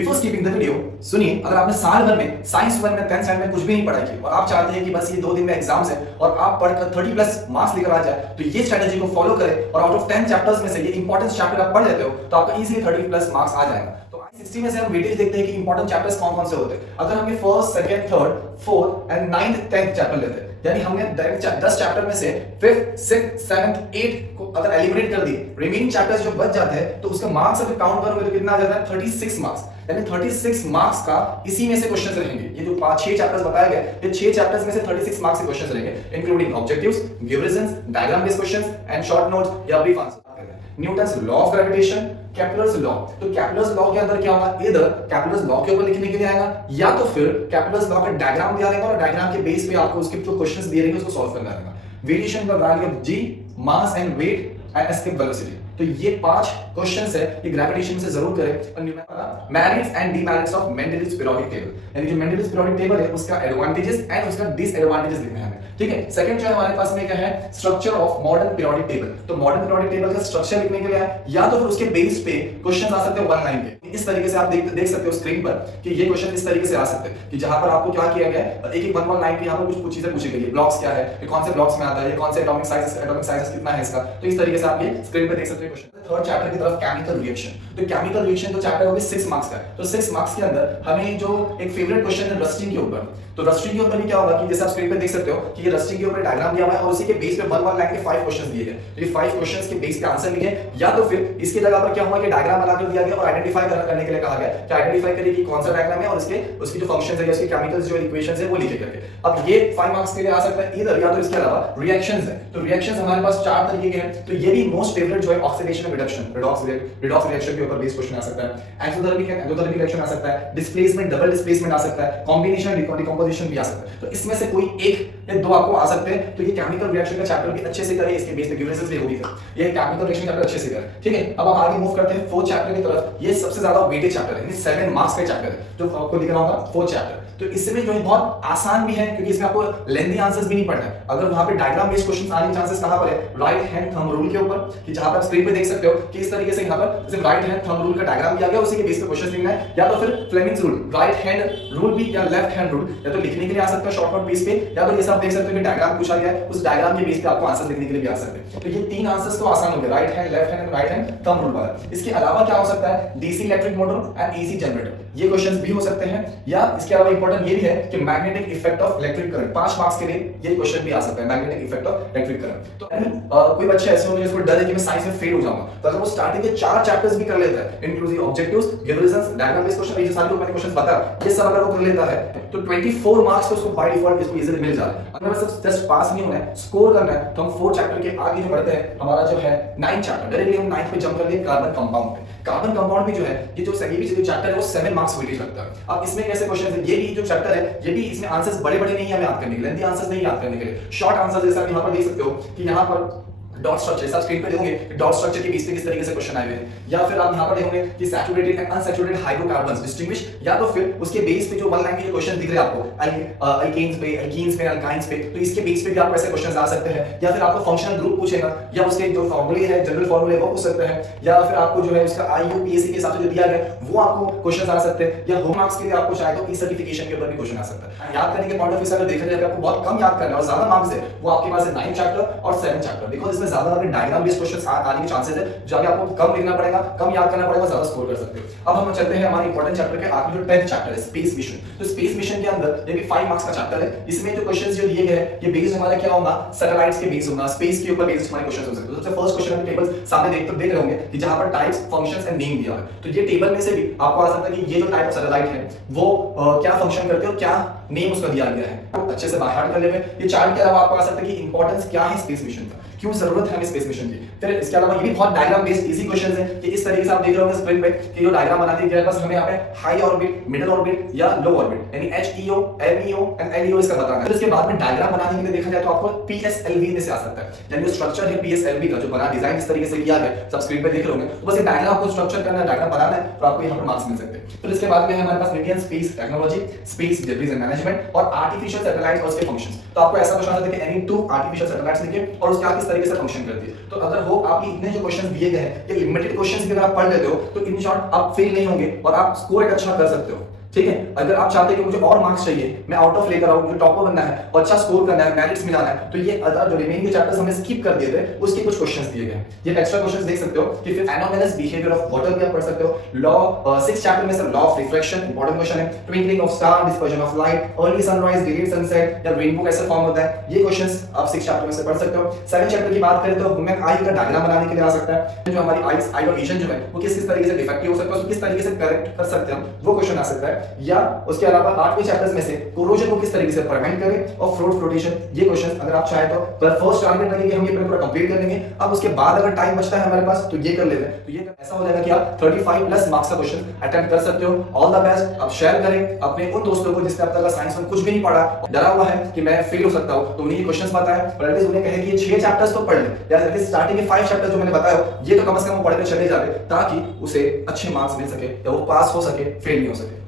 Before skipping the video सुनिए, अगर आपने साल भर में साइंस 1 में 10th स्टैंडर्ड में कुछ भी नहीं पढ़ा की और आप चाहते हैं कि बस ये 2 दिन में एग्जाम्स है और आप पढ़कर 30 प्लस मार्क्स लेकर आ जाए, तो ये स्ट्रेटजी को फॉलो करें और आउट ऑफ 10 चैप्टर्स में से ये इंपॉर्टेंट चैप्टर आप पढ़ लेते हो तो आपका इजीली 30 प्लस मार्क्स आ जाएगा। तो 60 में से हम वेटेज देखते हैं कि इंपॉर्टेंट चैप्टर्स कौन-कौन से होते हैं। अगर हम ये first, second, third, fourth and 9th 10th chapter लेते हैं, यानी हमने 10 चैप्टर में से 5th, 6th, 7th, 8th को अगर एलिमिनेट कर दिए, रिमेनिंग चैप्टर्स जो बच जाते हैं तो उसका मार्क्स अगर काउंट करोगे तो कितना आ जाता है 36 मार्क्स। यानी 36 मार्क्स का इसी में से क्वेश्चंस रहेंगे। ये जो 5-6 चैप्टर्स बताए गए, ये 6 चैप्टर्स में से 36 मार्क्स के क्वेश्चंस रहेंगे, including objectives, give reasons, diagram based questions and short notes या brief answer. Newton's law of gravitation, Kepler's law. तो केपलर्स लॉ के अंदर क्या होगा, इधर केपलर्स लॉ के ऊपर लिखने के लिए आएगा या तो फिर केपलर्स लॉ का डायग्राम दिया रहेगा और डायग्राम के बेस पे आपको उसके जो क्वेश्चंस दिए रहेंगे उसको सॉल्व करना रहेगा। Variation the value of G, mass and weight and escape velocity. तो ये 5 क्वेश्चंस है, ये ग्रेविटेशन से जरूर करें। Merits and demerits of Mendeleev's periodic table, यानी जो मेंडलीव्स पीरियोडिक टेबल है उसका एडवांटेजेस एंड उसका डिसएडवांटेजेस लिखना है हमें। ठीक है। सेकंड जो है हमारे पास में क्या है, structure of modern periodic table. तो मॉडर्न पीरियोडिक टेबल का स्ट्रक्चर लिखने के लिए है या तो फिर उसके बेस पे क्वेश्चंस आ सकते हैं 1 लाइन के। इस तरीके से आप देख सकते हो स्क्रीन पर कि ये क्वेश्चन इस तरीके से आ सकते हैं कि जहां पर आपको क्या किया गया है, एक 1 लाइन पे यहां पर कुछ चीजें पूछी गई है। ब्लॉक्स क्या है, ये कौन से ब्लॉक्स में आता है, ये कौन से एटॉमिक साइज कितना है इसका। तो इस तरीके से आप ये स्क्रीन पे देख सकते हो क्वेश्चन। थर्ड चैप्टर की तरफ केमिकल रिएक्शन। तो केमिकल रिएक्शन तो चैप्टर होगा 6 मार्क्स का। तो 6 मार्क्स के अंदर हमें जो एक फेवरेट क्वेश्चन है रस्टिंग के ऊपर, तो रस्टिंग के ऊपर भी क्या होगा कि जैसे आप स्क्रीन पे देख सकते हो कि ये रस्टिंग के ऊपर डायग्राम दिया हुआ है और उसी के बेस पे 1 लाइन के 5 क्वेश्चंस दिए गए। तो ये 5 क्वेश्चंस के बेस पे आंसर लिखे, या तो फिर इसकी जगह पर क्या हुआ कि डायग्राम बनाकर दिया गया और आइडेंटिफाई करने के लिए कहा गया कि आइडेंटिफाई करिए कि कौन सा डायग्राम है और उसकी जो फंक्शंस है या उसके केमिकल्स जो इक्वेशंस है वो लिखे करके। अब ये 5 मार्क्स के लिए आ सकता है इधर, या तो इसके अलावा रिएक्शंस है। तो रिएक्शंस हमारे पास 4 तरीके के हैं। तो ये भी मोस्ट फेवरेट जो है oxidation and reduction, redox reaction के ऊपर बेस्ड क्वेश्चन आ सकता है। एक्सोथर्मिक रिएक्शन आ सकता है, डिस्प्लेसमेंट, डबल डिस्प्लेसमेंट आ सकता है, कॉम्बिनेशन डिकंपोजिशन भी आ सकता है। तो इसमें से कोई एक या 2 आपको आ सकते हैं। तो ये केमिकल रिएक्शन का चैप्टर भी अच्छे से करें, इसके बेस पे गिवरेंसेस भी होगी फिर ये केमिकल रिएक्शन चैप्टर अच्छे से करें। ठीक है। अब हम आगे मूव करते हैं 4th चैप्टर की तरफ। ये सबसे ज्यादा वेटेज चैप्टर है, यानी 7 मार्क्स का चैप्टर है जो आपको दिख रहा होगा 4th चैप्टर। तो इसमें जो है बहुत आसान भी है क्योंकि इसमें आपको लेंथी आंसर्स भी नहीं पढ़ना है। अगर वहां पे डायग्राम बेस्ड क्वेश्चंस आने के चांसेस कहां पर है, राइट हैंड थंब रूल के ऊपर, कि जहां पर आप स्क्रीन पे देख सकते हो कि इस तरीके से यहां पर सिर्फ राइट हैंड थंब रूल का डायग्राम दिया गया, उसी के बेस पे क्वेश्चंस लिखना है। या तो फिर Fleming's rule, right hand rule भी या लेफ्ट हैंड रूल, या तो लिखने के लिए आ सकता है शॉर्ट नोट बेस पे, या तो ये सब देख सकते हो कि डायग्राम पूछा गया है, उस डायग्राम के बेस पे आपको आंसर लिखने के लिए भी आ सकते हैं। तो ये 3 आंसर्स तो आसान हो गए, right hand, left hand, right hand thumb rule वाला। इसके अलावा क्या हो सकता है, DC electric motor and AC generator, ये क्वेश्चंस भी हो सकते हैं। या इसके अलावा इंपॉर्टेंट ये भी है कि magnetic effect of electric current, 5 marks के लिए ये क्वेश्चन भी आ सकता है, magnetic effect of electric current. तो कोई बच्चे ऐसे होंगे जिसको डर है कि मैं साइंस में फेल हो जाऊंगा, तो अगर वो स्टार्टिंग के 4 चैप्टर्स भी कर लेता है, including objectives, give reasons, diagram based question, ये सारे मैंने क्वेश्चंस बता, ये सब अगर वो कर लेता है तो 24 मार्क्स तो उसको बाय डिफॉल्ट इसको इजीली मिल जाता है। अगर बस जस्ट पास नहीं होना है, स्कोर करना है, तो हम 4 चैप्टर के आगे जो बढ़ते हैं, हमारा जो है 9th चैप्टर, डायरेक्टली हम 9th पे जंप कर लिए कार्बन कंपाउंड पे। कार्बन कंपाउंड भी जो है ये जो सही भी जो चैप्टर है वो 7 मार्क्स वेटेज लगता है। अब इसमें कैसे क्वेश्चन है, ये भी जो चैप्टर है ये भी इसमें आंसर्स बड़े-बड़े नहीं है हमें याद करने के लिए, लेंथी आंसर्स नहीं याद करने के लिए, शॉर्ट आंसर जैसा यहां पर देख सकते हो कि यहां पर डॉट स्ट्रक्चर, सब स्क्रीन पे देखोगे डॉट स्ट्रक्चर के बेस पे किस तरीके से क्वेश्चन आए हुए हैं, या फिर आप यहां पर देखोगे कि saturated and unsaturated hydrocarbons distinguish, या तो फिर उसके बेस पे जो 1 लाइन के जो क्वेश्चन दिख रहे हैं आपको अल्केन्स पे, एल्कीन्स पे, अल्काइन्स पे, तो इसके बेस पे भी आपको ऐसे क्वेश्चंस आ सकते हैं। या फिर आपको फंक्शनल ग्रुप पूछेगा या उसके जो फार्मूले है, जनरल फार्मूले वो पूछ सकते हैं, या फिर आपको जो है उसका आईयूपीएससी के हिसाब से जो दिया गया वो आपको क्वेश्चंस आ सकते हैं, या होम मार्क्स के लिए आपको चाहे तो ई सर्टिफिकेशन के ऊपर भी क्वेश्चन आ सकता है। याद करने के पॉइंट ऑफ व्यू से अगर देखा जाए आपको बहुत कम याद करना है और ज्यादा मार्क्स है वो आपके पास है 9th चैप्टर और 7th चैप्टर। देखो इसमें ज्यादा डायग्राम क्वेश्चंस आने के चांसेस है, जो आगे आपको कम लिखना पड़ेगा, कम याद करना पड़ेगा, ज्यादा स्कोर कर सकते हो। अब हम चलते हैं हमारे इंपॉर्टेंट चैप्टर के आगे जो 10th चैप्टर है, स्पेस मिशन। तो स्पेस मिशन के अंदर ये भी 5 मार्क्स का चैप्टर है। इसमें जो क्वेश्चंस जो दिए गए हैं ये बेस्ड हमारा क्या होगा, सैटेलाइट्स के बेस्ड होगा, स्पेस के ऊपर बेस्ड हमारे क्वेश्चंस हो सकते हैं। तो सबसे फर्स्ट क्वेश्चन हम टेबल सामने देख रहे होंगे कि जहां पर टाइप्स, फंक्शंस एंड नेम दिया है। तो ये टेबल में से भी आपको आ सकता है कि ये जो टाइप ऑफ सैटेलाइट है वो क्या फंक्शन करते हैं और क्या नेम उसका दिया गया है, तो अच्छे से बाहर कर लेंगे। ये चार्ट के अलावा आपको आ सकता है कि इंपॉर्टेंस क्या है स्पेस मिशन का, क्यों जरूरत है हमें स्पेस मिशन की। फिर इसके अलावा ये भी बहुत डायग्राम बेस्ड इजी क्वेश्चंस है कि इस तरीके से आप देख रहे होंगे स्क्रीन पे कि जो डायग्राम बना दिया गया है, बस हमें यहाँ पे हाई ऑर्बिट, मिडिल ऑर्बिट या लो ऑर्बिट, यानी HEO, LEO एंड LEO इसका बताना है। फिर इसके बाद में डायग्राम बनाने के लिए देखा जाए तो आपको PSLV में से आ सकता है, यानी जो स्ट्रक्चर है PSLV का जो बना डिजाइन इस तरीके से किया गया, सब स्क्रीन पे देख रहे होंगे। तो बस ये डायग्राम आपको स्ट्रक्चर करना है, डायग्राम बनाना है, तो आपको यहाँ पर मार्क्स मिल सकते हैं। फिर इसके बाद में है हमारे पास Indian space technology, space debris and management और आर्टिफिशियल सैटेलाइट और उसके फंक्शंस। तो आपको ऐसा क्वेश्चन आता है कि एनी 2 आर्टिफिशियल सैटेलाइट्स लिखिए और उसके आप किस तरीके से फंक्शन करती है। तो अगर हो आपकी इतने जो क्वेश्चन दिए गए हैं, ये लिमिटेड क्वेश्चंस भी अगर आप पढ़ लेते हो तो इन शॉर्ट आप फेल नहीं होंगे और आप स्कोर एक अच्छा कर सकते हो। ठीक है, अगर आप चाहते हैं कि मुझे और मार्क्स चाहिए, मैं आउट ऑफ लेकर आऊं, मुझे टॉपर बनना है और अच्छा स्कोर करना है, मेरिट्स मिलाना है, तो ये अदर जो रिमेनिंग के चैप्टर्स हमने स्किप कर दिए थे उसके कुछ क्वेश्चंस दिए गए हैं। ये एक्स्ट्रा क्वेश्चंस देख सकते हो कि फिर एनोमलस बिहेवियर ऑफ वाटर भी आप पढ़ सकते हो। लॉ 6 चैप्टर में से law of reflection important question है, twinkling of star, dispersion of light, early sunrise, delayed sunset या रेनबो कैसे फॉर्म होता है, ये क्वेश्चंस आप 6 चैप्टर में से पढ़ सकते हो। 7 चैप्टर की बात करें तो वुमेन आई का डायग्राम बनाने के लिए आ सकता है, जो हमारी आई और विजन जो है वो किस तरीके से डिफेक्टिव हो सकता है, उसको किस तरीके से करेक्ट कर सकते हैं, वो क्वेश्चन आ सकता है। या उसके अलावा 8वें चैप्टर्स में से कोरोजन को किस तरीके से प्रिवेंट करें और फ्लोट फ्लोटेशन, ये क्वेश्चन अगर आप चाहे तो फर्स्ट टारगेट रखेंगे हम ये पूरा कंप्लीट कर लेंगे। अब उसके बाद अगर टाइम बचता है हमारे पास तो ये कर लेते हैं, तो ये ऐसा हो जाएगा कि आप 35 प्लस मार्क्स का क्वेश्चन अटेम्प्ट कर सकते हो। All the best. आप शेयर करें अपने उन दोस्तों को जिसने अब तक साइंस में कुछ भी नहीं पढ़ा, डरा हुआ है कि मैं फेल हो सकता हूं, तो उन्हें ये क्वेश्चंस बताएं और एटलीस्ट उन्हें कहे कि ये 6 चैप्टर्स तो पढ़ ले, या एटलीस्ट स्टार्टिंग के 5 चैप्टर जो मैंने बताया ये तो कम से कम वो पढ़ के चले जावे ताकि उसे अच्छे मार्क्स मिल सके या वो पास हो सके, फेल नहीं हो सके।